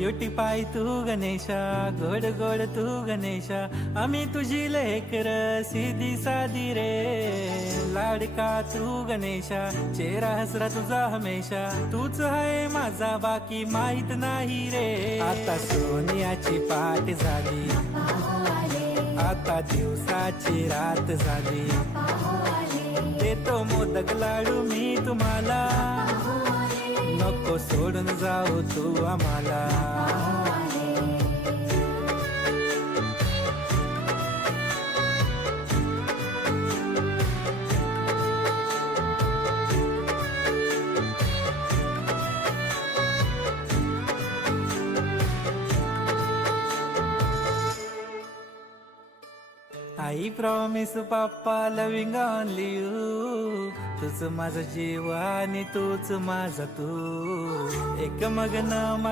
Cutie पाय तू गणेशा, गोड गोड तू गणेशा, आम्ही तुझी लेकर सीधी साधी रे. लाडका तू गणेशा, चेहरा हसरा तुझा हमेशा, तूच आहे माझा बाकी माहित नाही रे. आता सोनियाची पाठ झाली, आता दिवसाची रात झाली, देतो मोदक लाडू मी तुम्हाला, नको सोडून जाऊ तू आम्हाला. आई प्रॉमिस पप्पा लविंग ऑनली यू, तूच माझा जीव आणि तूच माझा तू, एक मग न मग